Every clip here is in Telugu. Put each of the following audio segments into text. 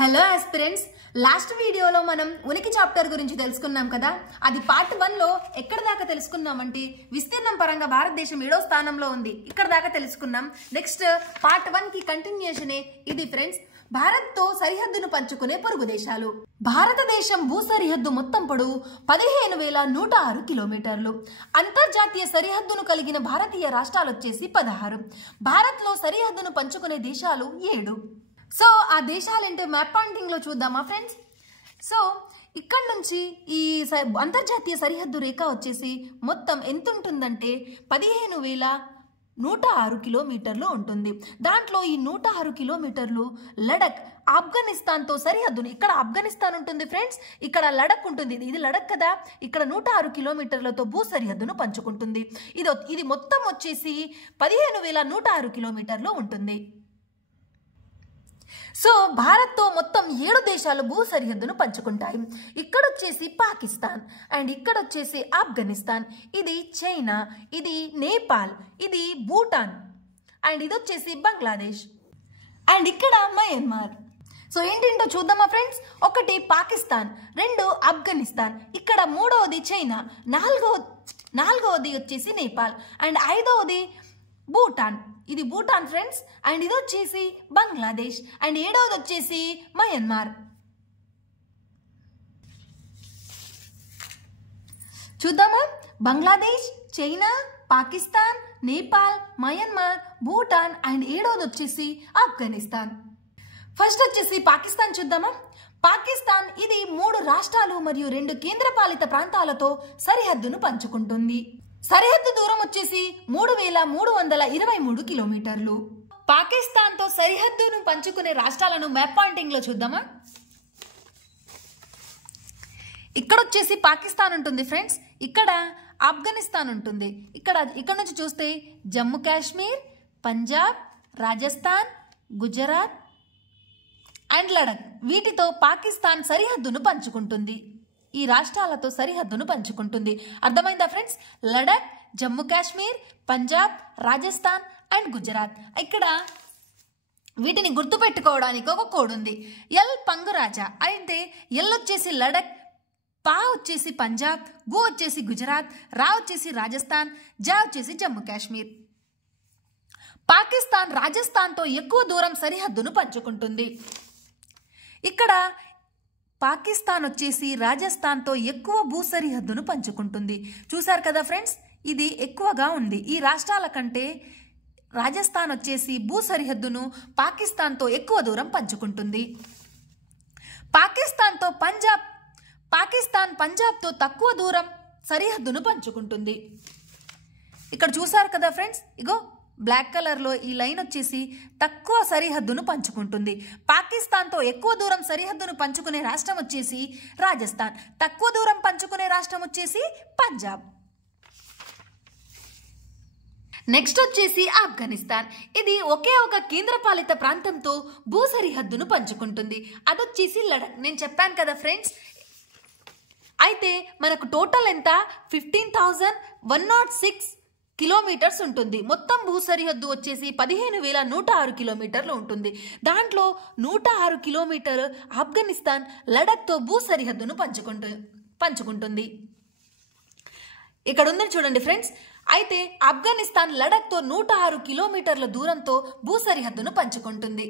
హలో ఆస్పిరెంట్స్, లాస్ట్ వీడియోలో మనం ఉనికి చాప్టర్ గురించి తెలుసుకున్నాం కదా. అది పార్ట్ 1 లో ఎక్కడ దాకా తెలుసుకున్నామంటే విస్తీర్ణం పరంగా భారతదేశం 7వ స్థానంలో ఉంది. ఇక్కడ దాకా తెలుసుకున్నాం. నెక్స్ట్ పార్ట్ 1 కి కంటిన్యూషనే ఇది ఫ్రెండ్స్. భారత్ తో సరిహద్దును పంచుకునే పొరుగు దేశాలు. భారతదేశం భూ సరిహద్దు మొత్తం పొడవు 15,106 కిలోమీటర్లు. అంతర్జాతీయ సరిహద్దును కలిగిన భారతీయ రాష్ట్రాలు వచ్చేసి 16. భారత్ లో సరిహద్దును పంచుకునే దేశాలు 7. సో ఆ దేశాలంటే మ్యాప్ పాయింటింగ్ లో చూద్దామా ఫ్రెండ్స్. సో ఇక్కడ నుంచి ఈ అంతర్జాతీయ సరిహద్దు రేఖ వచ్చేసి మొత్తం ఎంత ఉంటుందంటే 15,106 కిలోమీటర్లు ఉంటుంది. దాంట్లో ఈ 106 కిలోమీటర్లు లడక్ ఆఫ్ఘనిస్తాన్తో సరిహద్దును, ఇక్కడ ఆఫ్ఘనిస్తాన్ ఉంటుంది ఫ్రెండ్స్, ఇక్కడ లడక్ ఉంటుంది. ఇది లడక్ కదా. ఇక్కడ 106 కిలోమీటర్లతో భూ సరిహద్దును పంచుకుంటుంది. ఇది మొత్తం వచ్చేసి 15,106 కిలోమీటర్లు ఉంటుంది. సో భారత్తో మొత్తం 7 దేశాలు భూ సరిహద్దును పంచుకుంటాయి. ఇక్కడ వచ్చేసి పాకిస్తాన్, అండ్ ఇక్కడ వచ్చేసి ఆఫ్ఘనిస్తాన్, ఇది చైనా, ఇది నేపాల్, ఇది భూటాన్, అండ్ ఇది వచ్చేసి బంగ్లాదేశ్, అండ్ ఇక్కడ మయన్మార్. సో ఏంటంటో చూద్దామా ఫ్రెండ్స్. 1 పాకిస్తాన్, 2 ఆఫ్ఘనిస్తాన్, ఇక్కడ 3వది చైనా, 4వది వచ్చేసి నేపాల్, అండ్ 5వది భూటాన్, ఇది భూటాన్ ఫ్రెండ్స్, అండ్ ఇది వచ్చేసి బంగ్లాదేశ్, అండ్ 7వది వచ్చేసి మయన్మార్. చూద్దామా. Bangladesh, China, Pakistan, Nepal, Myanmar, Bhutan, and 7వది వచ్చేసి ఆఫ్ఘనిస్తాన్. ఫస్ట్ వచ్చేసి పాకిస్తాన్ చూద్దామా. పాకిస్తాన్ ఇది 3 రాష్ట్రాలు మరియు 2 కేంద్రపాలిత ప్రాంతాలతో సరిహద్దును పంచుకుంటుంది. సరిహద్దు దూరం వచ్చేసి 3,323 కిలోమీటర్లు. పాకిస్తాన్ తో సరిహద్దును పంచుకునే రాష్ట్రాలను మ్యాప్ పాయింటింగ్ లో చూద్దామా. ఇక్కడ వచ్చేసి పాకిస్తాన్ ఉంటుంది ఫ్రెండ్స్, ఇక్కడ ఆఫ్ఘనిస్తాన్ ఉంటుంది. ఇక్కడ నుంచి చూస్తే జమ్మూ కాశ్మీర్, పంజాబ్, రాజస్థాన్, గుజరాత్ అండ్ లడక్, వీటితో పాకిస్తాన్ సరిహద్దును పంచుకుంటుంది. ఈ రాష్ట్రాలతో సరిహద్దును పంచుకుంటుంది. అర్థమైందా ఫ్రెండ్స్. లడక్, జమ్మూ కాశ్మీర్, పంజాబ్, రాజస్థాన్ అండ్ గుజరాత్. ఇక్కడ వీటిని గుర్తుపెట్టుకోవడానికి ఒక కోడ్ ఉంది. ఎల్ పంగురాజా అయితే ఎల్ వచ్చేసి లడక్, పా వచ్చేసి పంజాబ్, గు వచ్చేసి గుజరాత్, రా వచ్చేసి రాజస్థాన్, జా వచ్చేసి జమ్మూ కాశ్మీర్. పాకిస్తాన్ రాజస్థాన్తో ఎక్కువ దూరం సరిహద్దును పంచుకుంటుంది. ఇక్కడ పాకిస్తాన్ వచ్చేసి రాజస్థాన్తో ఎక్కువ భూ సరిహద్దును పంచుకుంటుంది. చూసారు కదా ఫ్రెండ్స్, ఇది ఎక్కువగా ఉంది. ఈ రాష్ట్రాల కంటే రాజస్థాన్ వచ్చేసి భూ సరిహద్దును పాకిస్తాన్తో ఎక్కువ దూరం పంచుకుంటుంది. పాకిస్తాన్ పంజాబ్తో తక్కువ దూరం సరిహద్దును పంచుకుంటుంది. ఇక్కడ చూసారు కదా ఫ్రెండ్స్, ఇగో బ్లాక్ కలర్లో ఈ లైన్ వచ్చేసి తక్కువ సరిహద్దును పంచుకుంటుంది. పాకిస్తాన్తో ఎక్కువ దూరం సరిహద్దును పంచుకునే రాష్ట్రం వచ్చేసి రాజస్థాన్, తక్కువ దూరం పంచుకునే రాష్ట్రం వచ్చేసి పంజాబ్. నెక్స్ట్ వచ్చేసి ఆఫ్ఘనిస్తాన్. ఇది ఒకే ఒక కేంద్రపాలిత ప్రాంతంతో భూ సరిహద్దును పంచుకుంటుంది. అదొచ్చేసి లడక్. నేను చెప్పాను కదా ఫ్రెండ్స్. అయితే మనకు టోటల్ ఎంత 15,106 కిలోమీటర్స్ ఉంటుంది. మొత్తం భూ సరిహద్దు వచ్చేసి 15,106 కిలోమీటర్లు ఉంటుంది. దాంట్లో 106 కిలోమీటర్ ఆఫ్ఘనిస్తాన్ లడక్తో భూ సరిహద్దును పంచుకుంటుంది. ఇక్కడ ఉందని చూడండి ఫ్రెండ్స్. అయితే ఆఫ్ఘనిస్తాన్ లడక్తో 106 కిలోమీటర్ల దూరంతో భూ సరిహద్దును పంచుకుంటుంది.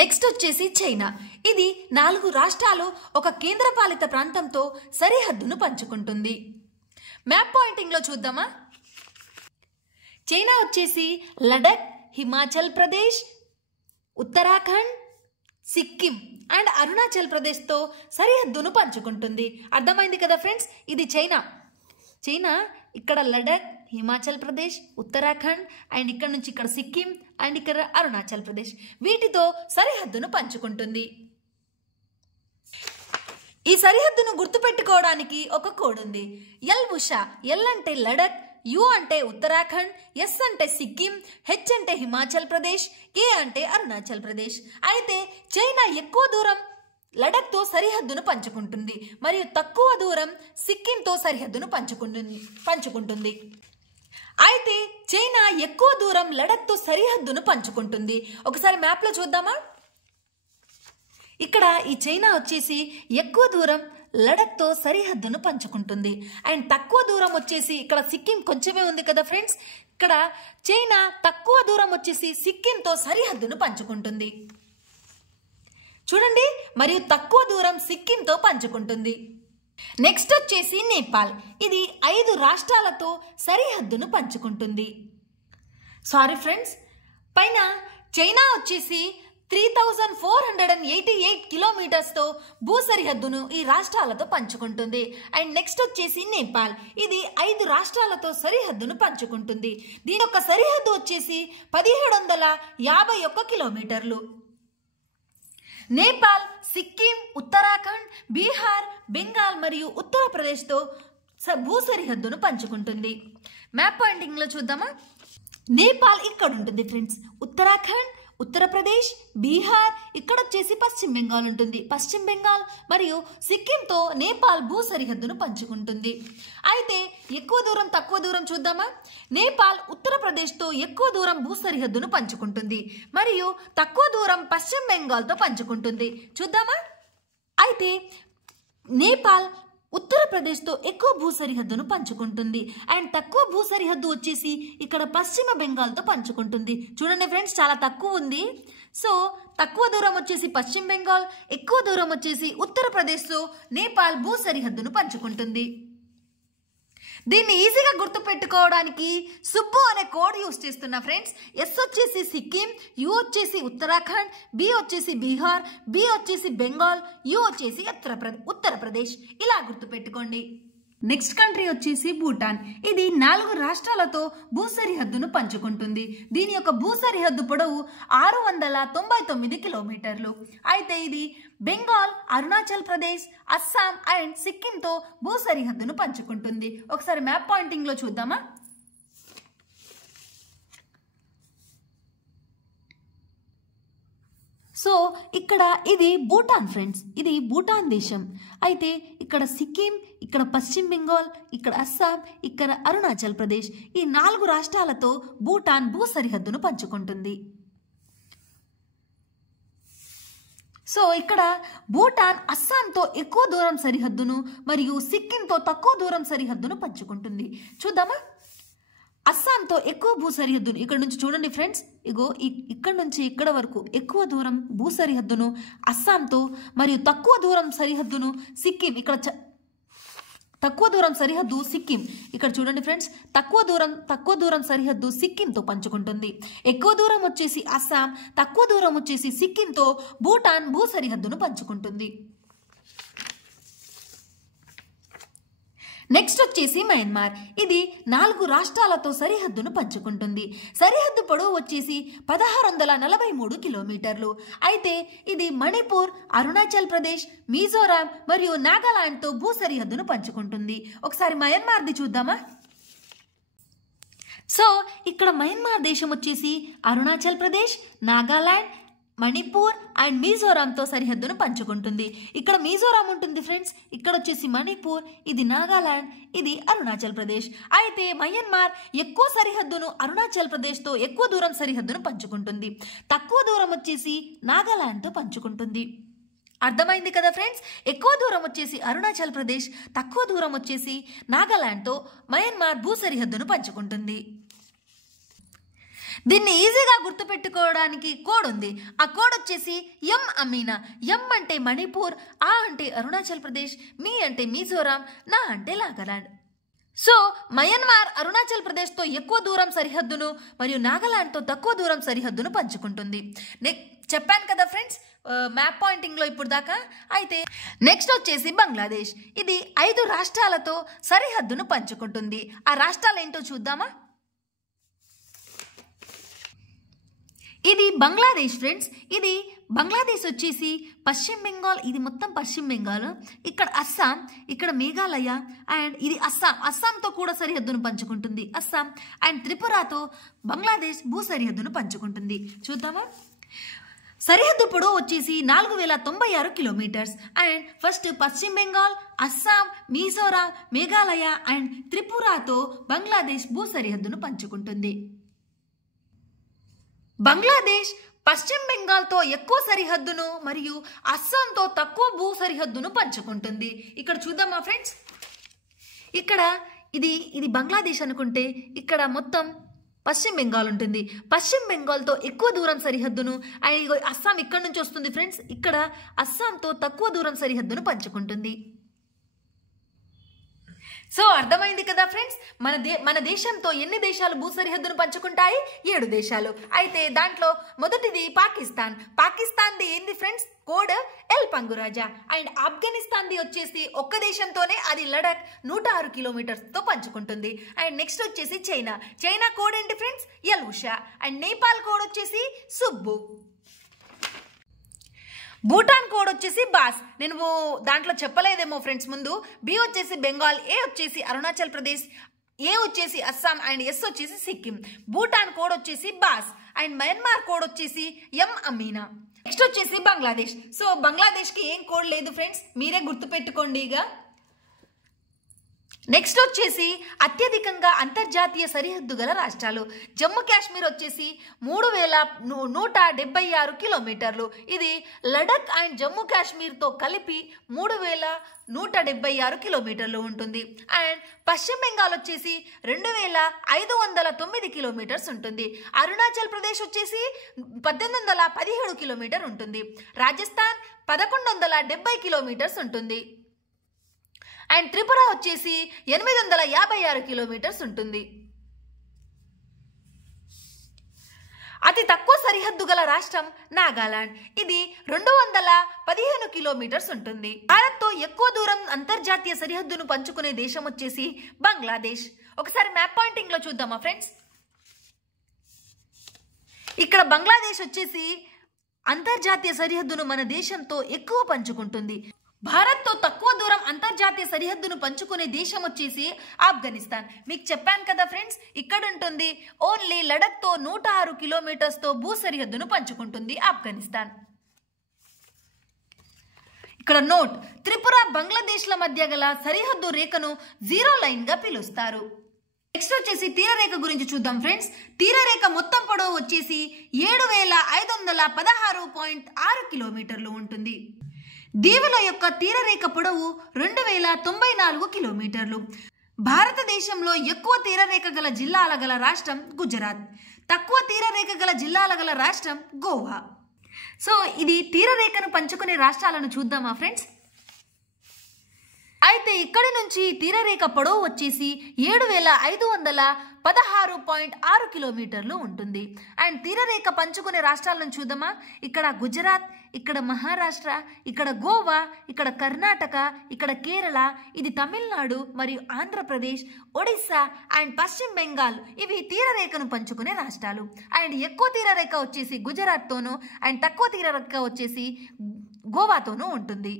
నెక్స్ట్ వచ్చేసి చైనా. ఇది 4 రాష్ట్రాలు ఒక కేంద్రపాలిత ప్రాంతంతో సరిహద్దును పంచుకుంటుంది. మ్యాప్ పాయింటింగ్ లో చూద్దామా. చైనా వచ్చేసి లడక్, హిమాచల్ ప్రదేశ్, ఉత్తరాఖండ్, సిక్కిం అండ్ అరుణాచల్ ప్రదేశ్తో సరిహద్దును పంచుకుంటుంది. అర్థమైంది కదా ఫ్రెండ్స్. ఇది చైనా ఇక్కడ లడక్, హిమాచల్ ప్రదేశ్, ఉత్తరాఖండ్ అండ్ ఇక్కడ నుంచి ఇక్కడ సిక్కిం అండ్ ఇక్కడ అరుణాచల్ ప్రదేశ్, వీటితో సరిహద్దును పంచుకుంటుంది. ఈ సరిహద్దును గుర్తుపెట్టుకోవడానికి ఒక కోడ్ ఉంది. ఎల్ ఉషా. ఎల్ అంటే లడక్, యు అంటే ఉత్తరాఖండ్, ఎస్ అంటే సిక్కిం, హెచ్ అంటే హిమాచల్ ప్రదేశ్, కే అంటే అరుణాచల్ ప్రదేశ్. అయితే చైనా ఎక్కువ దూరం లడక్తో సరిహద్దును పంచుకుంటుంది మరియు తక్కువ దూరం సిక్కింతో సరిహద్దును పంచుకుంటుంది. అయితే చైనా ఎక్కువ దూరం లడక్తో సరిహద్దును పంచుకుంటుంది. ఒకసారి మ్యాప్లో చూద్దామా. ఇక్కడ ఈ చైనా వచ్చేసి ఎక్కువ దూరం లడఖ్తో సరిహద్దును పంచుకుంటుంది. అండ్ తక్కువ దూరం వచ్చేసి ఇక్కడ సిక్కిం కొంచెమే ఉంది కదా ఫ్రెండ్స్. ఇక్కడ చైనా తక్కువ దూరం వచ్చేసి సిక్కింతో సరిహద్దును పంచుకుంటుంది. చూడండి, మరియు తక్కువ దూరం సిక్కింతో పంచుకుంటుంది. నెక్స్ట్ వచ్చేసి నేపాల్. ఇది 5 రాష్ట్రాలతో సరిహద్దును పంచుకుంటుంది. సారీ ఫ్రెండ్స్, పైన చైనా వచ్చేసి 3488 కిలోమీటర్స్తో భూ సరిహద్దును ఈ రాష్ట్రాలతో పంచుకుంటుంది. అండ్ నెక్స్ట్ వచ్చేసి నేపాల్. ఇది 5 రాష్ట్రాలతో సరిహద్దును పంచుకుంటుంది. దీని యొక్క సరిహద్దు వచ్చేసి 1751 కిలోమీటర్లు. నేపాల్ సిక్కిం, ఉత్తరాఖండ్, బీహార్, బెంగాల్ మరియు ఉత్తరప్రదేశ్తో భూ సరిహద్దును పంచుకుంటుంది. మ్యాప్ పాయింటింగ్ లో చూద్దామా. నేపాల్ ఇక్కడ ఉంటుంది ఫ్రెండ్స్. ఉత్తరాఖండ్, ఉత్తరప్రదేశ్, బీహార్, ఇక్కడ వచ్చేసి పశ్చిమ బెంగాల్ ఉంటుంది. పశ్చిమ బెంగాల్ మరియు సిక్కింతో నేపాల్ భూ సరిహద్దును పంచుకుంటుంది. అయితే ఎక్కువ దూరం తక్కువ దూరం చూద్దామా. నేపాల్ ఉత్తరప్రదేశ్తో ఎక్కువ దూరం భూ సరిహద్దును పంచుకుంటుంది మరియు తక్కువ దూరం పశ్చిమ బెంగాల్తో పంచుకుంటుంది. చూద్దామా. అయితే నేపాల్ ఉత్తరప్రదేశ్తో ఎక్కువ భూ సరిహద్దును పంచుకుంటుంది. అండ్ తక్కువ భూ సరిహద్దు వచ్చేసి ఇక్కడ పశ్చిమ బెంగాల్తో పంచుకుంటుంది. చూడండి ఫ్రెండ్స్, చాలా తక్కువ ఉంది. సో తక్కువ దూరం వచ్చేసి పశ్చిమ బెంగాల్, ఎక్కువ దూరం వచ్చేసి ఉత్తరప్రదేశ్తో నేపాల్ భూ సరిహద్దును పంచుకుంటుంది. దీన్ని ఈజీగా గుర్తుపెట్టుకోవడానికి సుబ్బు అనే కోడ్ యూజ్ చేస్తున్నా ఫ్రెండ్స్. ఎస్ వచ్చేసి సిక్కిం, యు వచ్చేసి ఉత్తరాఖండ్, బి వచ్చేసి బీహార్, బి వచ్చేసి బెంగాల్, యు వచ్చేసి ఉత్తరప్రదేశ్. ఇలా గుర్తుపెట్టుకోండి. నెక్స్ట్ కంట్రీ వచ్చేసి భూటాన్. ఇది 4 రాష్ట్రాలతో భూ సరిహద్దును పంచుకుంటుంది. దీని యొక్క భూ సరిహద్దు పొడవు 699 కిలోమీటర్లు. అయితే ఇది బెంగాల్, అరుణాచల్ ప్రదేశ్, అస్సాం అండ్ సిక్కింతో భూ సరిహద్దును పంచుకుంటుంది. ఒకసారి మ్యాప్ పాయింటింగ్ లో చూద్దామా. సో ఇక్కడ ఇది భూటాన్ ఫ్రెండ్స్. ఇది భూటాన్ దేశం. అయితే ఇక్కడ సిక్కిం, ఇక్కడ పశ్చిమ బెంగాల్, ఇక్కడ అస్సాం, ఇక్కడ అరుణాచల్ ప్రదేశ్, ఈ 4 రాష్ట్రాలతో భూటాన్ భూ సరిహద్దును పంచుకుంటుంది. సో ఇక్కడ భూటాన్ అస్సాంతో ఎక్కువ దూరం సరిహద్దును మరియు సిక్కింతో తక్కువ దూరం సరిహద్దును పంచుకుంటుంది. చూద్దామా. అస్సాంతో ఎక్కువ భూ సరిహద్దును ఇక్కడ నుంచి చూడండి ఫ్రెండ్స్. ఇగో ఇక్కడ నుంచి ఇక్కడ వరకు ఎక్కువ దూరం భూ సరిహద్దును అస్సాంతో మరియు తక్కువ దూరం సరిహద్దును సిక్కిం. ఇక్కడ తక్కువ దూరం సరిహద్దు సిక్కిం. ఇక్కడ చూడండి ఫ్రెండ్స్, తక్కువ దూరం సరిహద్దు సిక్కింతో పంచుకుంటుంది. ఎక్కువ దూరం వచ్చేసి అస్సాం, తక్కువ దూరం వచ్చేసి సిక్కింతో భూటాన్ భూ సరిహద్దును పంచుకుంటుంది. నెక్స్ట్ వచ్చేసి మయన్మార్. ఇది 4 రాష్ట్రాలతో సరిహద్దును పంచుకుంటుంది. సరిహద్దు పొడవు వచ్చేసి 1643 కిలోమీటర్లు. అయితే ఇది మణిపూర్, అరుణాచల్ ప్రదేశ్, మిజోరాం మరియు నాగాలాండ్తో భూ సరిహద్దును పంచుకుంటుంది. ఒకసారి మయన్మార్ది చూద్దామా. సో ఇక్కడ మయన్మార్ దేశం వచ్చేసి అరుణాచల్ ప్రదేశ్, నాగాలాండ్, మణిపూర్ అండ్ మిజోరాంతో సరిహద్దును పంచుకుంటుంది. ఇక్కడ మిజోరాం ఉంటుంది ఫ్రెండ్స్. ఇక్కడ వచ్చేసి మణిపూర్, ఇది నాగాలాండ్, ఇది అరుణాచల్ ప్రదేశ్. అయితే మయన్మార్ ఎక్కువ సరిహద్దును అరుణాచల్ ప్రదేశ్తో ఎక్కువ దూరం సరిహద్దును పంచుకుంటుంది. తక్కువ దూరం వచ్చేసి నాగాలాండ్తో పంచుకుంటుంది. అర్థమైంది కదా ఫ్రెండ్స్. ఎక్కువ దూరం వచ్చేసి అరుణాచల్ ప్రదేశ్, తక్కువ దూరం వచ్చేసి నాగాలాండ్తో మయన్మార్ భూ సరిహద్దును పంచుకుంటుంది. దీన్ని ఈజీగా గుర్తుపెట్టుకోవడానికి కోడ్ ఉంది. ఆ కోడ్ వచ్చేసి ఎం అమీనా. ఎం అంటే మణిపూర్, ఆ అంటే అరుణాచల్ ప్రదేశ్, మీ అంటే మిజోరాం, నా అంటే నాగాలాండ్. సో మయన్మార్ అరుణాచల్ ప్రదేశ్తో ఎక్కువ దూరం సరిహద్దును మరియు నాగాలాండ్తో తక్కువ దూరం సరిహద్దును పంచుకుంటుంది. చెప్పాను కదా ఫ్రెండ్స్ మ్యాప్ పాయింటింగ్లో ఇప్పుడు దాకా. అయితే నెక్స్ట్ వచ్చేసి బంగ్లాదేశ్. ఇది 5 రాష్ట్రాలతో సరిహద్దును పంచుకుంటుంది. ఆ రాష్ట్రాలు ఏంటో చూద్దామా. ఇది బంగ్లాదేశ్ ఫ్రెండ్స్. ఇది బంగ్లాదేశ్ వచ్చేసి పశ్చిమ బెంగాల్, ఇది మొత్తం పశ్చిమ బెంగాల్, ఇక్కడ అస్సాం, ఇక్కడ మేఘాలయ అండ్ ఇది అస్సాంతో కూడా సరిహద్దును పంచుకుంటుంది. అస్సాం అండ్ త్రిపురతో బంగ్లాదేశ్ భూ సరిహద్దును పంచుకుంటుంది. చూద్దామా. సరిహద్దు పొడవు వచ్చేసి 4096 కిలోమీటర్స్. అండ్ ఫస్ట్ పశ్చిమ బెంగాల్, అస్సాం, మిజోరాం, మేఘాలయ అండ్ త్రిపురతో బంగ్లాదేశ్ భూ సరిహద్దును పంచుకుంటుంది. బంగ్లాదేశ్ పశ్చిమ బెంగాల్తో ఎక్కువ సరిహద్దును మరియు అస్సాంతో తక్కువ భూ సరిహద్దును పంచుకుంటుంది. ఇక్కడ చూద్దామా ఫ్రెండ్స్, ఇక్కడ ఇది బంగ్లాదేశ్ అనుకుంటే ఇక్కడ మొత్తం పశ్చిమ బెంగాల్ ఉంటుంది. పశ్చిమ బెంగాల్తో ఎక్కువ దూరం సరిహద్దును అండ్ అస్సాం ఇక్కడ నుంచి వస్తుంది ఫ్రెండ్స్. ఇక్కడ అస్సాంతో తక్కువ దూరం సరిహద్దును పంచుకుంటుంది. సో అర్థమైంది కదా ఫ్రెండ్స్, మన దేశంతో ఎన్ని దేశాలు భూ సరిహద్దును పంచుకుంటాయి? 7 దేశాలు. అయితే దాంట్లో మొదటిది పాకిస్తాన్ది ఏంది ఫ్రెండ్స్? కోడ్ ఎల్ పంగురాజా. అండ్ ఆఫ్ఘనిస్తాన్ది వచ్చేసి ఒక్క దేశంతోనే, అది లడక్ 106 కిలోమీటర్స్తో పంచుకుంటుంది. అండ్ నెక్స్ట్ వచ్చేసి చైనా కోడ్ ఏంటి friends? L Usha. And Nepal code వచ్చేసి సుబ్బు. భూటాన్ కోడ్ వచ్చేసి బాస్. నేను దాంట్లో చెప్పలేదేమో ఫ్రెండ్స్ ముందు. బి వచ్చేసి బెంగాల్, ఏ వచ్చేసి అరుణాచల్ ప్రదేశ్, ఏ వచ్చేసి అస్సాం అండ్ ఎస్ వచ్చేసి సిక్కిం. భూటాన్ కోడ్ వచ్చేసి బాస్. అండ్ మయన్మార్ కోడ్ వచ్చేసి ఎం అమీనా. నెక్స్ట్ వచ్చేసి బంగ్లాదేశ్. సో బంగ్లాదేశ్కి ఏం కోడ్ లేదు ఫ్రెండ్స్, మీరే గుర్తుపెట్టుకోండి. ఇక నెక్స్ట్ వచ్చేసి అత్యధికంగా అంతర్జాతీయ సరిహద్దు గల రాష్ట్రాలు. జమ్మూ కాశ్మీర్ వచ్చేసి 3176 కిలోమీటర్లు. ఇది లడక్ అండ్ జమ్మూ కాశ్మీర్తో కలిపి 3176 కిలోమీటర్లు ఉంటుంది. అండ్ పశ్చిమ బెంగాల్ వచ్చేసి 2509 కిలోమీటర్స్ ఉంటుంది. అరుణాచల్ ప్రదేశ్ వచ్చేసి 1817 కిలోమీటర్ ఉంటుంది. రాజస్థాన్ 1170 కిలోమీటర్స్ ఉంటుంది. అండ్ త్రిపుర వచ్చేసి 856 కిలోమీటర్స్ ఉంటుంది. అతి తక్కువ సరిహద్దు గల రాష్ట్రం నాగాలాండ్. ఇది 215 కిలోమీటర్స్ ఉంటుంది. భారత్తో ఎక్కువ దూరం అంతర్జాతీయ సరిహద్దును పంచుకునే దేశం వచ్చేసి బంగ్లాదేశ్. ఒకసారి మ్యాప్ పాయింటింగ్ లో చూద్దామా ఫ్రెండ్స్. ఇక్కడ బంగ్లాదేశ్ వచ్చేసి అంతర్జాతీయ సరిహద్దును మన దేశంతో ఎక్కువ పంచుకుంటుంది. భారత్తో తక్కువ దూరం అంతర్జాతీయ సరిహద్దును పంచుకునే దేశం వచ్చేసి ఆఫ్ఘనిస్తాన్. మీకు చెప్పాను కదా ఫ్రెండ్స్, ఇక్కడ ఉంటుంది. ఓన్లీ లడక్తో 106 కిలోమీటర్స్తో భూ సరిహద్దును పంచుకుంటుంది ఆఫ్ఘనిస్తాన్. ఇక్కడ నోట్, త్రిపుర బంగ్లాదేశ్ల మధ్య గల సరిహద్దు రేఖను 0 లైన్ గా పిలుస్తారు. నెక్స్ట్ వచ్చేసి తీరరేఖ గురించి చూద్దాం ఫ్రెండ్స్. తీరరేఖ మొత్తం పొడవు వచ్చేసి 7516.6 కిలోమీటర్లు ఉంటుంది. దీవుల యొక్క తీరరేఖ పొడవు 2094 కిలోమీటర్లు. భారతదేశంలో ఎక్కువ తీరరేఖ గల జిల్లాల గల రాష్ట్రం గుజరాత్. తక్కువ తీరరేఖ గల జిల్లాల గల రాష్ట్రం గోవా. సో ఇది తీరరేఖను పంచుకునే రాష్ట్రాలను చూద్దామా ఫ్రెండ్స్. అయితే ఇక్కడి నుంచి తీరరేఖ పొడవు వచ్చేసి 7516.6 కిలోమీటర్లు ఉంటుంది. అండ్ తీరరేఖ పంచుకునే రాష్ట్రాలను చూద్దామా. ఇక్కడ గుజరాత్, ఇక్కడ మహారాష్ట్ర, ఇక్కడ గోవా, ఇక్కడ కర్ణాటక, ఇక్కడ కేరళ, ఇది తమిళనాడు మరియు ఆంధ్రప్రదేశ్, ఒడిస్సా అండ్ పశ్చిమ బెంగాల్. ఇవి తీరరేఖను పంచుకునే రాష్ట్రాలు. అండ్ ఎక్కువ తీరరేఖ వచ్చేసి గుజరాత్తోనూ అండ్ తక్కువ తీరరేఖ వచ్చేసి గోవాతోనూ ఉంటుంది.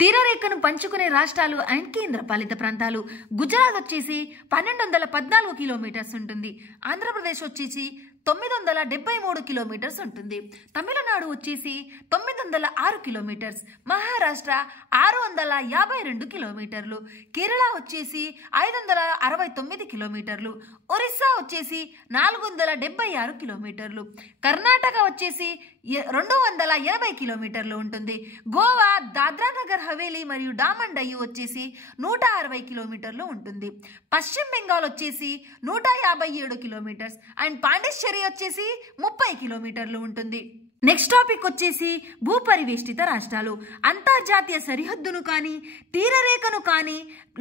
తీరరేఖను పంచుకునే రాష్ట్రాలు అండ్ కేంద్రపాలిత ప్రాంతాలు. గుజరాత్ వచ్చేసి 1214 కిలోమీటర్స్ ఉంటుంది. ఆంధ్రప్రదేశ్ వచ్చేసి 973 కిలోమీటర్స్ ఉంటుంది. తమిళనాడు వచ్చేసి 906 కిలోమీటర్స్. మహారాష్ట్ర 652 కిలోమీటర్లు. కేరళ వచ్చేసి 569 కిలోమీటర్లు. ఒరిస్సా వచ్చేసి 476 కిలోమీటర్లు. కర్ణాటక వచ్చేసి 280 కిలోమీటర్లు ఉంటుంది. గోవా, దాద్రా నగర్ హవేలీ మరియు డామన్ డయ్యు వచ్చేసి 160 కిలోమీటర్లు ఉంటుంది. పశ్చిమ బెంగాల్ వచ్చేసి 157 కిలోమీటర్స్ అండ్ పాండిచ్చేరి వచ్చేసి 30 కిలోమీటర్లు ఉంటుంది. నెక్స్ట్ టాపిక్ వచ్చేసి భూపరివేష్టిత రాష్ట్రాలు. అంతర్జాతీయ సరిహద్దును కానీ తీరరేఖను కానీ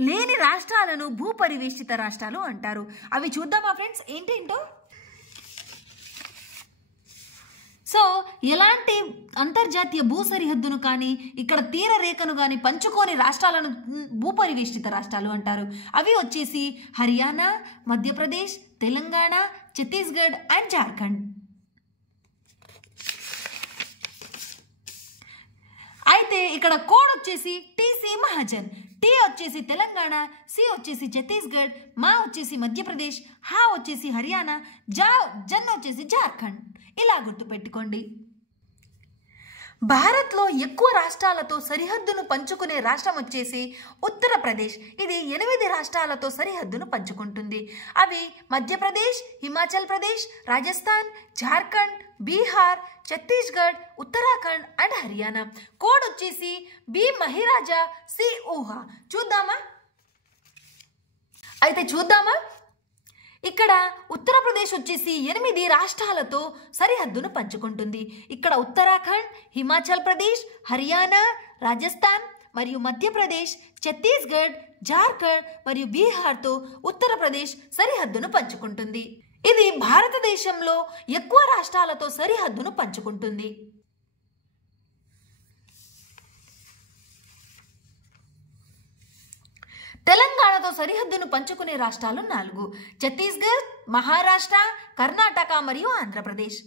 లేని రాష్ట్రాలను భూపరివేష్టిత రాష్ట్రాలు అంటారు. అవి చూద్దామా ఫ్రెండ్స్ ఏంటేంటో. సో ఎలాంటి అంతర్జాతీయ భూ సరిహద్దును కానీ ఇక్కడ తీరరేఖను కానీ పంచుకోని రాష్ట్రాలను భూపరివేష్టిత రాష్ట్రాలు అంటారు. అవి వచ్చేసి హర్యానా, మధ్యప్రదేశ్, తెలంగాణ, ఛత్తీస్గఢ్ అండ్ జార్ఖండ్. అయితే ఇక్కడ కోడ్ వచ్చేసి టీసీ మహాజన్. టీ వచ్చేసి తెలంగాణ, సి వచ్చేసి ఛత్తీస్గఢ్, మా వచ్చేసి మధ్యప్రదేశ్, హా వచ్చేసి హర్యానా, జన్ వచ్చేసి జార్ఖండ్. ఇలా గుర్తుపెట్టుకోండి. భారత్లో ఎక్కువ రాష్ట్రాలతో సరిహద్దును పంచుకునే రాష్ట్రం వచ్చేసి ఉత్తరప్రదేశ్. ఇది 8 రాష్ట్రాలతో సరిహద్దును పంచుకుంటుంది. అవి మధ్యప్రదేశ్, హిమాచల్ ప్రదేశ్, రాజస్థాన్, జార్ఖండ్, బీహార్, ఛత్తీస్గఢ్, ఉత్తరాఖండ్ అండ్ హర్యానా. కోడ్ వచ్చేసి బి మహిరాజా సి ఊహా. చూద్దామా ఇక్కడ ఉత్తరప్రదేశ్ వచ్చేసి 8 రాష్ట్రాలతో సరిహద్దును పంచుకుంటుంది. ఇక్కడ ఉత్తరాఖండ్, హిమాచల్ ప్రదేశ్, హర్యానా, రాజస్థాన్ మరియు మధ్యప్రదేశ్, ఛత్తీస్గఢ్, జార్ఖండ్ మరియు బీహార్తో ఉత్తరప్రదేశ్ సరిహద్దును పంచుకుంటుంది. ఇది భారతదేశంలో ఎక్కువ రాష్ట్రాలతో సరిహద్దును పంచుకుంటుంది. తెలంగాణతో సరిహద్దును పంచుకునే రాష్ట్రాలు 4: ఛత్తీస్గఢ్, మహారాష్ట్ర, కర్ణాటక మరియు ఆంధ్రప్రదేశ్.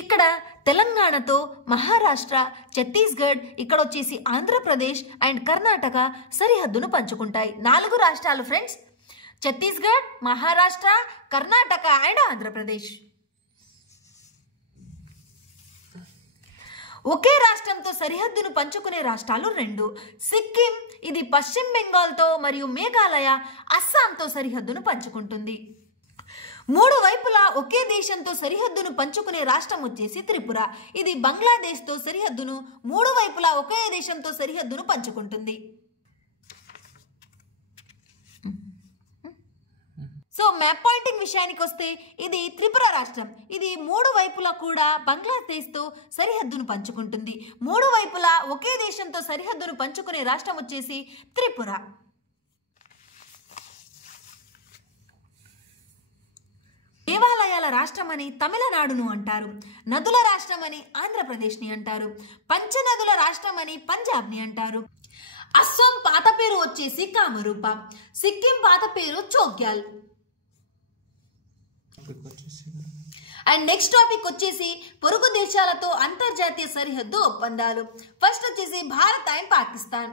ఇక్కడ తెలంగాణతో మహారాష్ట్ర, ఛత్తీస్గఢ్, ఇక్కడ వచ్చేసి ఆంధ్రప్రదేశ్ అండ్ కర్ణాటక సరిహద్దును పంచుకుంటాయి. 4 రాష్ట్రాలు ఫ్రెండ్స్: ఛత్తీస్గఢ్, మహారాష్ట్ర, కర్ణాటక అండ్ ఆంధ్రప్రదేశ్. ఒకే రాష్ట్రంతో సరిహద్దును పంచుకునే రాష్ట్రాలు 2: సిక్కిం, ఇది పశ్చిమ బెంగాల్తో మరియు మేఘాలయ, అస్సాంతో సరిహద్దును పంచుకుంటుంది. 3 వైపులా ఒకే దేశంతో సరిహద్దును పంచుకునే రాష్ట్రం వచ్చేసి త్రిపుర. ఇది బంగ్లాదేశ్తో సరిహద్దును 3 వైపులా ఒకే దేశంతో సరిహద్దును పంచుకుంటుంది. సో మ్యాప్ పాయింటింగ్ విషయానికి వస్తే ఇది త్రిపుర రాష్ట్రం. ఇది 3 వైపులా కూడా బంగ్లాదేశ్తో సరిహద్దును పంచుకుంటుంది. 3 వైపులా ఒకే దేశంతో సరిహద్దును పంచుకునే రాష్ట్రం వచ్చేసి త్రిపుర. దేవాలయాల రాష్ట్రమని తమిళనాడును అంటారు. నదుల రాష్ట్రమని ఆంధ్రప్రదేశ్ని అంటారు. పంచనదుల రాష్ట్రమని పంజాబ్ని అంటారు. అస్సాం పాత పేరు వచ్చేసి కామరూప. సిక్కిం పాత పేరు చోగ్యాల్. అండ్ నెక్స్ట్ టాపిక్ వచ్చేసి పొరుగు దేశాలతో అంతర్జాతీయ సరిహద్దు ఒప్పందాలు. ఫస్ట్ వచ్చేసి భారత్ అండ్ పాకిస్తాన్.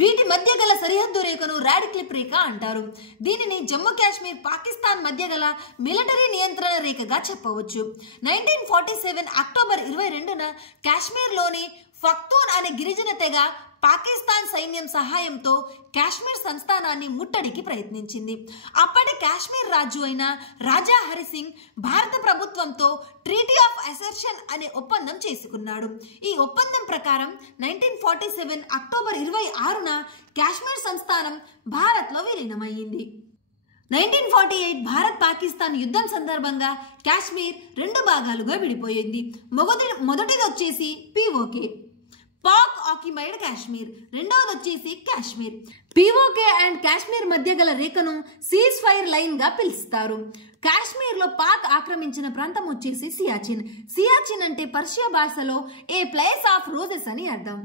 వీటి మధ్య గల సరిహద్దు రేఖను రాడిక్లిప్ రేఖ అంటారు. దీనిని జమ్మూ కాశ్మీర్, పాకిస్తాన్ మధ్య గల మిలిటరీ నియంత్రణ రేఖగా చెప్పవచ్చు. 1947 అక్టోబర్ 22న కాశ్మీర్లోని పఖ్తూన్ అనే గిరిజన తెగ పాకిస్తాన్ సైన్యం సహాయంతో కాశ్మీర్ సంస్థానాన్ని ముట్టడికి ప్రయత్నించింది. అప్పటి కాశ్మీర్ రాజు అయిన రాజా హరిసింగ్ భారత ప్రభుత్వంతో ట్రీటీ ఆఫ్ అసెర్షన్ అనే ఒప్పందం చేసుకున్నాడు. ఈ ఒప్పందం ప్రకారం 1947 అక్టోబర్ 26న కాశ్మీర్ సంస్థానం భారత్లో విలీనమయ్యింది. 1948 భారత్ పాకిస్తాన్ యుద్ధం సందర్భంగా కాశ్మీర్ 2 భాగాలుగా విడిపోయింది. మొదటిది వచ్చేసి పీఓకే, పాక్ ఆక్యుపైడ్ కాశ్మీర్. రెండవది వచ్చేసి కాశ్మీర్. పీఓకే అండ్ కాశ్మీర్ మధ్య గల రేఖను సీజ్ ఫైర్ లైన్ గా పిలుస్తారు. కాశ్మీర్ లో పాక్ ఆక్రమించిన ప్రాంతం వచ్చేసి సియాచిన్. సియాచిన్ అంటే పర్షియా భాషలో ఏ ప్లేస్ ఆఫ్ రోజెస్ అని అర్థం.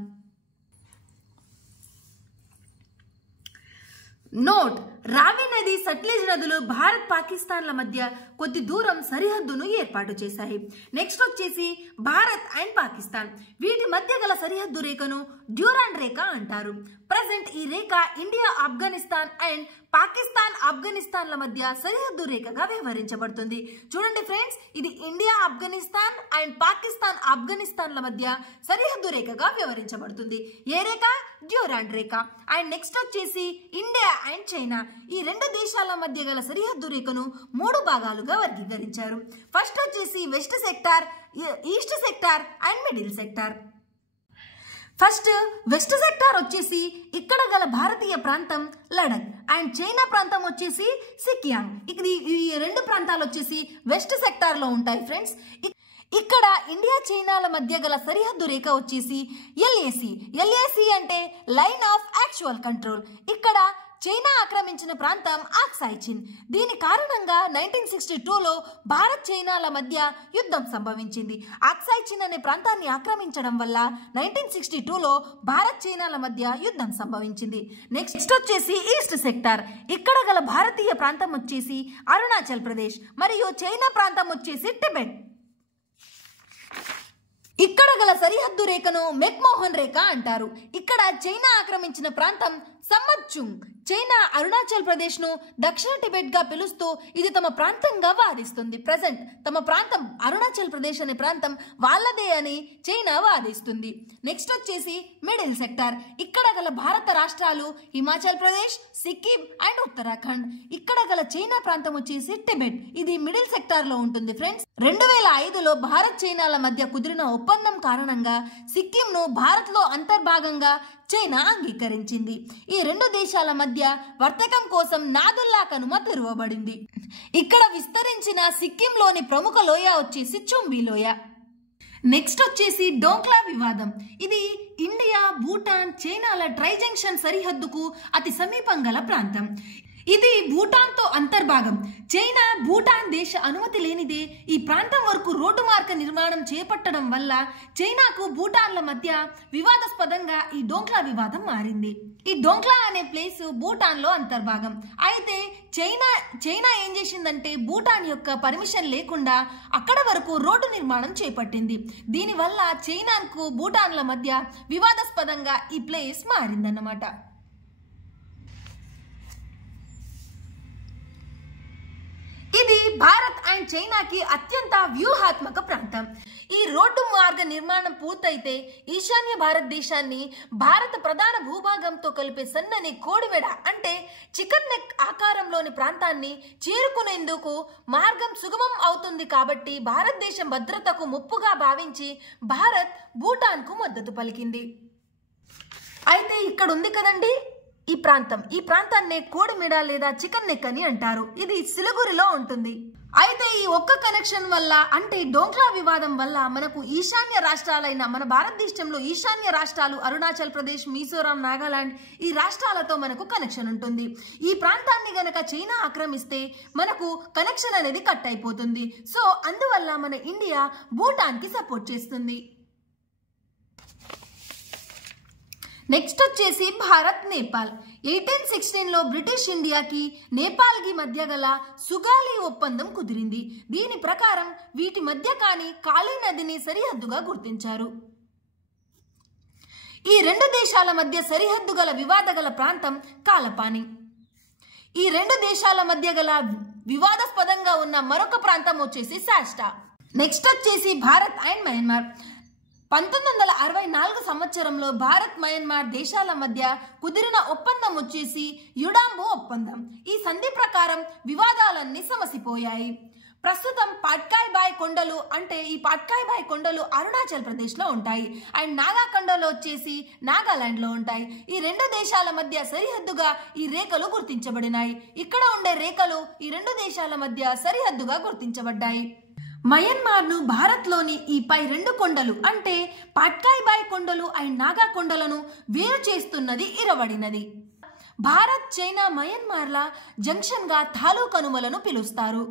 నోట్: రావి నది, సట్లెజ్ నదులు భారత్ పాకిస్తాన్ల మధ్య కొద్ది దూరం సరిహద్దును ఏర్పాటు చేశాయి. నెక్స్ట్ వచ్చేసి భారత్ అండ్ పాకిస్తాన్. వీటి మధ్య గల సరిహద్దు రేఖను డ్యూరాండ్ రేఖ అంటారు. ప్రజెంట్ ఈ రేఖ ఇండియా, ఆఫ్ఘనిస్తాన్ అండ్ పాకిస్తాన్, ఆఫ్ఘనిస్తాన్ల మధ్య సరిహద్దు రేఖగా వ్యవహరించబడుతుంది. చూడండి ఫ్రెండ్స్, ఇది ఇండియా, ఆఫ్ఘనిస్తాన్ అండ్ పాకిస్తాన్, ఆఫ్ఘనిస్తాన్ల మధ్య సరిహద్దు రేఖగా వ్యవహరించబడుతుంది. ఏ రేఖ? డ్యూరాండ్ రేఖ. అండ్ నెక్స్ట్ వచ్చేసి ఇండియా అండ్ చైనా. ఈ 2 దేశాల మధ్య గల సరిహద్దు రేఖను 3 భాగాలుగా వర్గీకరించారు. ఫస్ట్ వచ్చేసి west sector, east sector and middle sector. First west sector వచ్చేసి ఇక్కడ గల భారతీయ ప్రాంతం లడక్ అండ్ చైనా ప్రాంతం వచ్చేసి సికియాంగ్. ఈ 2 ప్రాంతాలు వచ్చేసి వెస్ట్ సెక్టార్ లో ఉంటాయి ఫ్రెండ్స్. ఇక్కడ ఇండియా, చైనాల మధ్య గల సరిహద్దు రేఖ వచ్చేసి ఎల్ఏసి. ఎల్ఏసి అంటే లైన్ ఆఫ్ యాక్చువల్ కంట్రోల్. ఇక్కడ చైనా ఆక్రమించిన ప్రాంతం ఆక్సాయ్ చిన్. దీని కారణంగా 1962లో భారత్, చైనాల మధ్య యుద్ధం సంభవించింది. ఆక్సాయ్ చిన్ అనే ప్రాంతాన్ని ఆక్రమించడం వల్ల 1962లో భారత్, చైనాల మధ్య యుద్ధం సంభవించింది. నెక్స్ట్ వచ్చేసి ఈస్ట్ సెక్టార్. ఇక్కడ గల భారతీయ ప్రాంతం వచ్చేసి అరుణాచల్ ప్రదేశ్ మరియు చైనా ప్రాంతం వచ్చేసి టిబెట్. ఇక్కడ గల సరిహద్దు రేఖను మెక్మోహన్ రేఖ అంటారు. ఇక్కడ చైనా ఆక్రమించిన ప్రాంతం సమ్మచ్చుంగ్ చైనా అరుణాచల్ ప్రదేశ్ ను దక్షిణ టిబెట్ గా పిలుస్తూ ఇది తమ ప్రాంతంగా వాదిస్తుంది. ప్రజెంట్ తమ ప్రాంతం అరుణాచల్ ప్రదేశ్ అనే ప్రాంతం వాళ్ళదే అని చైనా వాదిస్తుంది. నెక్స్ట్ వచ్చేసి మిడిల్ సెక్టార్. ఇక్కడ గల భారత రాష్ట్రాలు హిమాచల్ ప్రదేశ్, సిక్కిం అండ్ ఉత్తరాఖండ్. ఇక్కడ గల చైనా ప్రాంతం వచ్చేసి టిబెట్. ఇది మిడిల్ సెక్టార్ లో ఉంటుంది ఫ్రెండ్స్. 2005లో భారత్ చైనాల మధ్య కుదిరిన ఒప్పందం కారణంగా సిక్కిం ను భారత్ లో అంతర్భాగంగా చైనా అంగీకరించింది. ఈ రెండు దేశాల మధ్య వర్తకం కోసం నాదుల్లా కనుమ తెరవబడింది. ఇక్కడ విస్తరించిన సిక్కింలోని ప్రముఖ లోయ వచ్చేసి చుంబి లోయ. నెక్స్ట్ వచ్చేసి డోంగ్లా వివాదం. ఇది ఇండియా, భూటాన్, చైనాల ట్రై జంక్షన్ సరిహద్దుకు అతి సమీపం గల ప్రాంతం. ఇది భూటాన్ తో అంతర్భాగం. చైనా, భూటాన్ దేశ అనుమతి లేనిదే ఈ ప్రాంతం వరకు రోడ్డు మార్గ నిర్మాణం చేపట్టడం వల్ల చైనాకు భూటాన్ల మధ్య వివాదాస్పదంగా ఈ డోంగ్లా వివాదం మారింది. ఈ డోంగ్లా అనే ప్లేస్ భూటాన్ లో అంతర్భాగం. అయితే చైనా ఏం చేసిందంటే భూటాన్ యొక్క పర్మిషన్ లేకుండా అక్కడ వరకు రోడ్డు నిర్మాణం చేపట్టింది. దీనివల్ల చైనాకు భూటాన్ల మధ్య వివాదాస్పదంగా ఈ ప్లేస్ మారిందన్నమాట. ఇది భారత్ అండ్ చైనాకి అత్యంత వ్యూహాత్మక ప్రాంతం. ఈ రోడ్డు మార్గ నిర్మాణం పూర్తయితే ఈశాన్య భారతదేశాన్ని భారత ప్రధాన భూభాగంతో కలిపే సన్నని కోడిమెడ అంటే చికెన్ నెక్ ఆకారంలోని ప్రాంతాన్ని చేరుకునేందుకు మార్గం సుగమం అవుతుంది. కాబట్టి భారతదేశం భద్రతకు ముప్పుగా భావించి భారత్ భూటాన్ కు మద్దతు పలికింది. అయితే ఇక్కడ ఉంది కదండి ఈ ప్రాంతాన్నే కోడిమెడ లేదా చికెన్ నెక్ అని అంటారు. ఇది సిలిగురిలో ఉంటుంది. అయితే ఈ ఒక్క కనెక్షన్ వల్ల అంటే డోంగ్లా వివాదం వల్ల మనకు ఈశాన్య రాష్ట్రాలైన మన భారతదేశంలో ఈశాన్య రాష్ట్రాలు అరుణాచల్ ప్రదేశ్, మిజోరాం, నాగాలాండ్ ఈ రాష్ట్రాలతో మనకు కనెక్షన్ ఉంటుంది. ఈ ప్రాంతాన్ని గనక చైనా ఆక్రమిస్తే మనకు కనెక్షన్ అనేది కట్ అయిపోతుంది. సో అందువల్ల మన ఇండియా భూటాన్ కి సపోర్ట్ చేస్తుంది. నెక్స్ట్ వచ్చేసి భారత్, నేపాల్. 1816లో బ్రిటిష్ ఇండియాకి నేపాల్ కి మధ్య గల సుగాలి ఒప్పందం కుదిరింది. దీని ప్రకారం వీటి మధ్య కాళీ నదిని సరిహద్దుగా గుర్తించారు. ఈ రెండు దేశాల మధ్య సరిహద్దు గల వివాద గల ప్రాంతం కాలపాని. ఈ రెండు దేశాల మధ్య గల వివాదాస్పదంగా ఉన్న మరొక ప్రాంతం వచ్చేసి శాస్టా. నెక్స్ట్ వచ్చేసి భారత్ అండ్ మయన్మార్. 1964 సంవత్సరంలో భారత్, మయన్మార్ దేశాల మధ్య కుదిరిన ఒప్పందం వచ్చేసి యుడాంబో ఒప్పందం. ఈ సంధి ప్రకారం వివాదాలన్నీ సమసిపోయాయి. ప్రస్తుతం పాట్కాయ్ బాయ్ కొండలు అంటే ఈ పాట్కాయ్ బాయ్ కొండలు అరుణాచల్ ప్రదేశ్ లో ఉంటాయి అండ్ నాగా కొండలు వచ్చేసి నాగాలాండ్ లో ఉంటాయి. ఈ రెండు దేశాల మధ్య సరిహద్దుగా ఈ రేఖలు గుర్తించబడినాయి. ఇక్కడ ఉండే రేఖలు ఈ రెండు దేశాల మధ్య సరిహద్దుగా గుర్తించబడ్డాయి. మయన్మార్ ను భారత్ లోని ఈ పై రెండు కొండలు అంటే పాట్కాయ్ బాయ్ కొండలు అండ్ నాగా కొండలను వేరు చేస్తున్నది ఇరవడి నది. భారత్, చైనా, మయన్మార్ల జంక్షన్ గా థాలు కనుమలను పిలుస్తారు.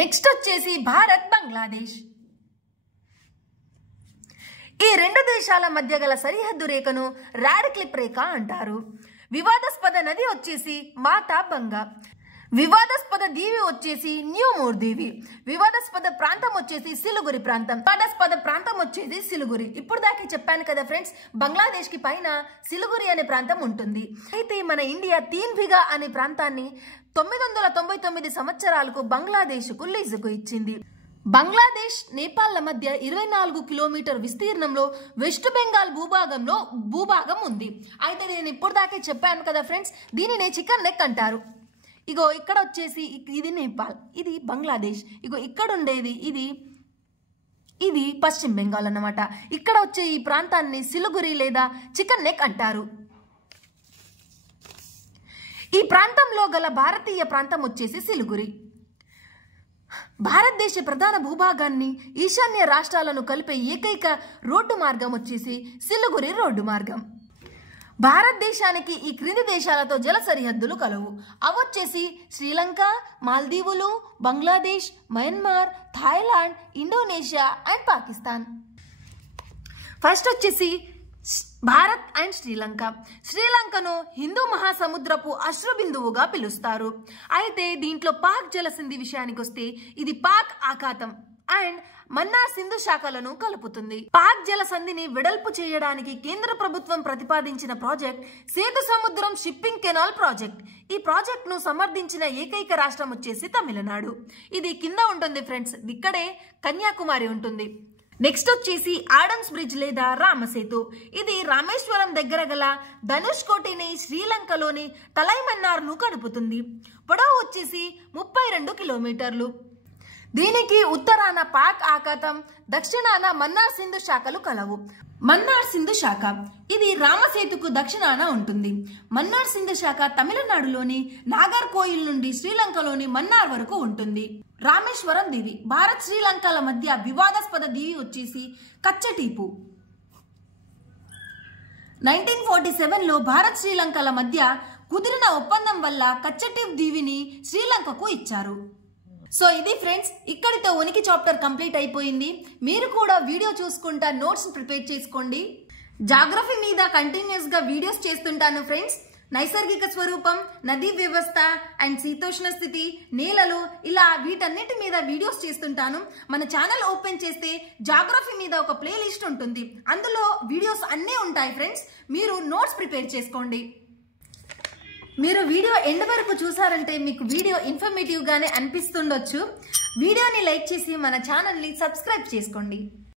నెక్స్ట్ వచ్చేసి భారత్, బంగ్లాదేశ్. ఈ రెండు దేశాల మధ్య గల సరిహద్దు రేఖను రాడ్క్లిఫ్ రేఖ అంటారు. వివాదాస్పద నది వచ్చేసి మాతా బంగా. వివాదాస్పద దీవి వచ్చేసి న్యూమూర్ దీవి. వివాదాస్పద ప్రాంతం వచ్చేసి సిలిగురి ప్రాంతం. వివాదాస్పద ప్రాంతం వచ్చేసి సిలిగురి. ఇప్పుడు దాకా చెప్పాను కదా ఫ్రెండ్స్, బంగ్లాదేశ్ కి పైన సిలిగురి అనే ప్రాంతం ఉంటుంది. అయితే మన ఇండియా తీన్ బిఘా అనే ప్రాంతాన్ని 999 సంవత్సరాలకు బంగ్లాదేశ్ కు లీజుకు ఇచ్చింది. బంగ్లాదేశ్, నేపాల్ల మధ్య 24 కిలోమీటర్ విస్తీర్ణంలో వెస్ట్ బెంగాల్ భూభాగం ఉంది. అయితే నేను ఇప్పుడు దాకే చెప్పాను కదా ఫ్రెండ్స్, దీనినే చికెన్ నెక్ అంటారు. ఇగో ఇక్కడ వచ్చేసి ఇది నేపాల్, ఇది బంగ్లాదేశ్. ఇగో ఇక్కడ ఉండేది ఇది పశ్చిమ బెంగాల్ అన్నమాట. ఇక్కడ వచ్చే ఈ ప్రాంతాన్ని సిలిగురి లేదా చికెన్ నెక్ అంటారు. ఈ ప్రాంతంలో గల భారతీయ ప్రాంతం వచ్చేసి సిలిగురి. భారతదేశ ప్రధాన భూభాగాన్ని ఈశాన్య రాష్ట్రాలను కలిపే ఏకైక రోడ్డు మార్గం వచ్చేసి సిలిగురి రోడ్డు మార్గం. భారతదేశానికి ఈ క్రింది దేశాలతో జల సరిహద్దులు కలవు. అవొచ్చేసి శ్రీలంక, మాల్దీవులు, Bangladesh, Myanmar, Thailand, Indonesia and Pakistan. First వచ్చేసి భారత్ అండ్ శ్రీలంక. శ్రీలంకను హిందూ మహాసముద్రపు అశ్రుబిందువుగా పిలుస్తారు. అయితే దీంట్లో పాక్ జలసంధి విషయానికి వస్తే ఇది పాక్ ఆఖాతం అండ్ మన్నార్ సింధు శాఖలను కలుపుతుంది. పాక్ జల సంధిని వెడల్పు చేయడానికి కేంద్ర ప్రభుత్వం ప్రతిపాదించిన ప్రాజెక్ట్ సేతు సముద్రం షిప్పింగ్ కెనాల్ ప్రాజెక్ట్. ఈ ప్రాజెక్ట్ ను సమర్థించిన ఏకైక రాష్ట్రం వచ్చేసి తమిళనాడు. ఇది కింద ఉంటుంది ఫ్రెండ్స్, ఇక్కడే కన్యాకుమారి ఉంటుంది. నెక్స్ట్ వచ్చేసి ఆడమ్స్ బ్రిడ్జ్ లేదా రామసేతు. ఇది రామేశ్వరం దగ్గర గల ధనుష్ కోటిని శ్రీలంకలోని తలైమన్నార్ను కలుపుతుంది. పొడవు వచ్చేసి 32 కిలోమీటర్లు. దీనికి ఉత్తరాన పాక్ ఆఖాతం, దక్షిణాన మన్నార్ సింధు శాఖలు కలవు. మన్నార్ సింధు శాఖ ఇది రామసేతుకు దక్షిణాన ఉంటుంది. మన్నార్ సింధు శాఖ తమిళనాడులోని నాగర్కోయిల్ నుండి శ్రీలంకలోని మన్నార్ వరకు ఉంటుంది. రామేశ్వరం దీవి భారత్ శ్రీలంకల మధ్య వివాదాస్పద దీవి వచ్చేసి కచ్చటీపు. 1947లో భారత్ శ్రీలంకల మధ్య కుదిరిన ఒప్పందం వల్ల కచ్చటీప్ దీవిని శ్రీలంకకు ఇచ్చారు. సో ఇది ఫ్రెండ్స్, ఇక్కడితో ఉనికి చాప్టర్ కంప్లీట్ అయిపోయింది. మీరు కూడా వీడియో చూసుకుంటా నోట్స్ ప్రిపేర్ చేసుకోండి. జాగ్రఫీ మీద కంటిన్యూస్ గా వీడియోస్ చేస్తుంటాను ఫ్రెండ్స్. నైసర్గిక స్వరూపం, నదీ వ్యవస్థ అండ్ శీతోష్ణ స్థితి, నేలలు, ఇలా వీటన్నిటి మీద వీడియోస్ చేస్తుంటాను. మన ఛానల్ ఓపెన్ చేస్తే జాగ్రఫీ మీద ఒక ప్లేలిస్ట్ ఉంటుంది, అందులో వీడియోస్ అన్నీ ఉంటాయి ఫ్రెండ్స్. మీరు నోట్స్ ప్రిపేర్ చేసుకోండి. మీరు వీడియో ఎండ్ వరకు చూసారంటే మీకు వీడియో ఇన్ఫర్మేటివ్ గానే అనిపిస్తుండొచ్చు. వీడియోని లైక్ చేసి మన ఛానల్ని సబ్స్క్రైబ్ చేసుకోండి.